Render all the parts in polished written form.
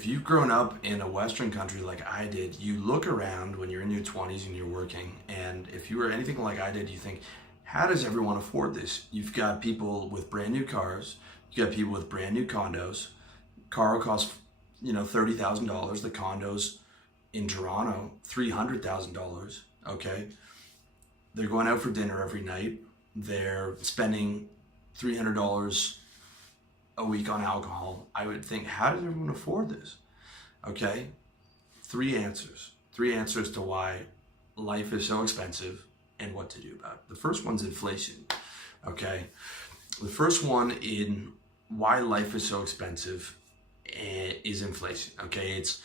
if you've grown up in a Western country like I did, you look around when you're in your 20s and you're working, and if you were anything like I did, you think, how does everyone afford this? You've got people with brand new cars, you got people with brand new condos. Car will cost, $30,000. The condos in Toronto, $300,000. Okay, they're going out for dinner every night. They're spending $300 a week on alcohol. I would think, how does everyone afford this? Okay, three answers to why life is so expensive and what to do about it. The first one's inflation. Okay, the first one in why life is so expensive is inflation. Okay, it's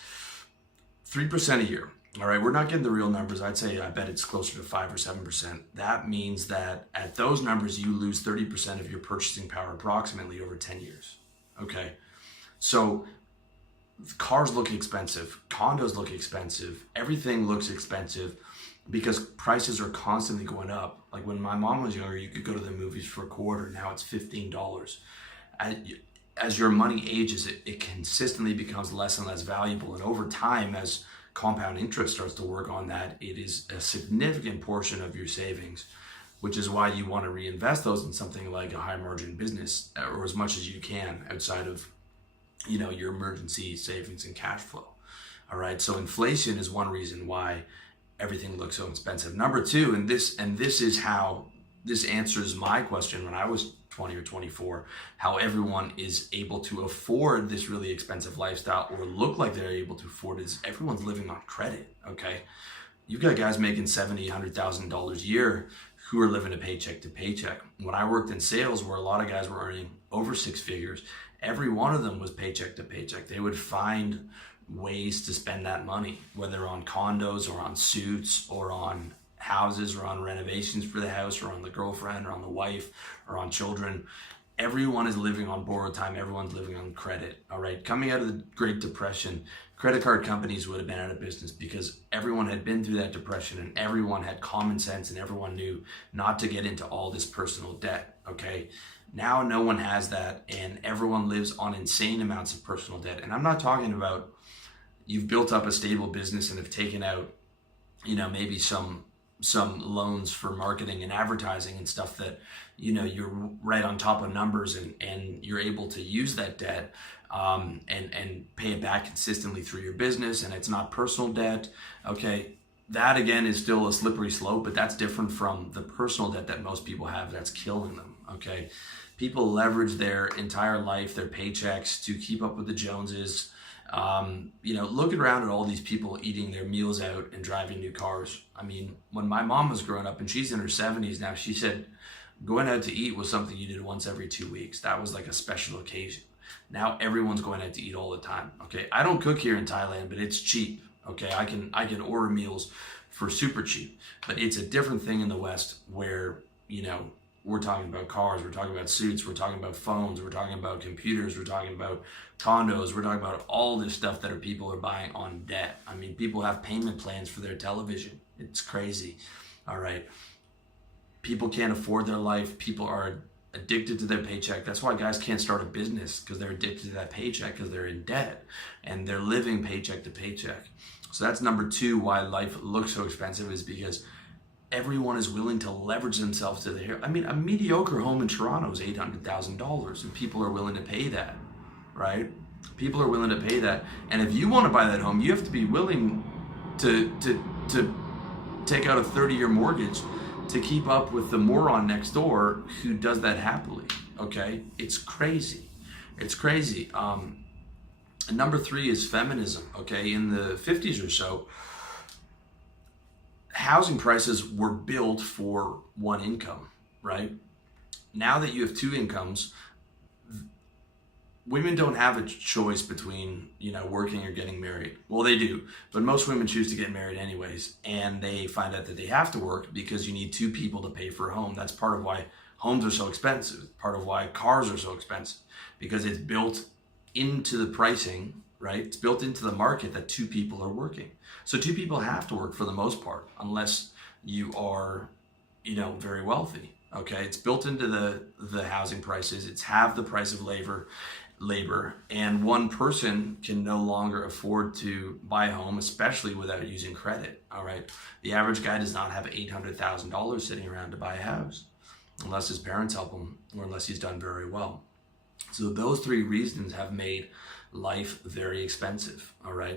3% a year. All right, we're not getting the real numbers. I bet it's closer to 5 or 7%. That means that at those numbers, you lose 30% of your purchasing power approximately over 10 years. Okay, so cars look expensive, condos look expensive, everything looks expensive because prices are constantly going up. Like when my mom was younger, you could go to the movies for a quarter. Now it's $15. As your money ages, it consistently becomes less and less valuable. And over time, as compound interest starts to work on that, it is a significant portion of your savings, which is why you want to reinvest those in something like a high margin business, or as much as you can outside of, your emergency savings and cash flow. All right. So inflation is one reason why everything looks so expensive. Number two, and this is how this answers my question when I was 20 or 24, how everyone is able to afford this really expensive lifestyle or look like they're able to afford it, is everyone's living on credit. Okay, you've got guys making $70,000, $100,000 a year who are living a paycheck to paycheck. When I worked in sales, where a lot of guys were earning over six figures, every one of them was paycheck to paycheck. They would find ways to spend that money, whether on condos or on suits or on houses or on renovations for the house or on the girlfriend or on the wife or on children. Everyone is living on borrowed time. Everyone's living on credit. All right. Coming out of the Great Depression, credit card companies would have been out of business because everyone had been through that depression and everyone had common sense and everyone knew not to get into all this personal debt. Okay. Now no one has that and everyone lives on insane amounts of personal debt. And I'm not talking about you've built up a stable business and have taken out, maybe some loans for marketing and advertising and stuff that, you're right on top of numbers and you're able to use that debt and pay it back consistently through your business and it's not personal debt. Okay. That again is still a slippery slope, but that's different from the personal debt that most people have that's killing them. Okay. People leverage their entire life, their paychecks to keep up with the Joneses. Looking around at all these people eating their meals out and driving new cars. I mean, when my mom was growing up and she's in her 70s now, she said going out to eat was something you did once every 2 weeks. That was like a special occasion. Now everyone's going out to eat all the time. Okay. I don't cook here in Thailand, but it's cheap. Okay. I can order meals for super cheap, but it's a different thing in the West where, we're talking about cars, we're talking about suits, we're talking about phones, we're talking about computers, we're talking about condos, we're talking about all this stuff that people are buying on debt. I mean, people have payment plans for their television. It's crazy. All right. People can't afford their life. People are addicted to their paycheck. That's why guys can't start a business, because they're addicted to that paycheck because they're in debt and they're living paycheck to paycheck. So that's number two, why life looks so expensive, is because everyone is willing to leverage themselves to the hair. I mean, a mediocre home in Toronto is $800,000 and people are willing to pay that, right? People are willing to pay that. And if you want to buy that home, you have to be willing to take out a 30-year mortgage to keep up with the moron next door who does that happily. Okay. It's crazy. It's crazy. And number three is feminism. Okay. In the 50s or so, housing prices were built for one income, right? Now that you have two incomes, women don't have a choice between, working or getting married. Well, they do, but most women choose to get married anyways. And they find out that they have to work because you need two people to pay for a home. That's part of why homes are so expensive, part of why cars are so expensive, because it's built into the pricing, right? It's built into the market that two people are working. So two people have to work for the most part, unless you are, very wealthy. Okay. It's built into the housing prices. It's half the price of labor. labor, and one person can no longer afford to buy a home, especially without using credit. All right, the average guy does not have $800,000 sitting around to buy a house unless his parents help him or unless he's done very well. So those three reasons have made life very expensive. All right.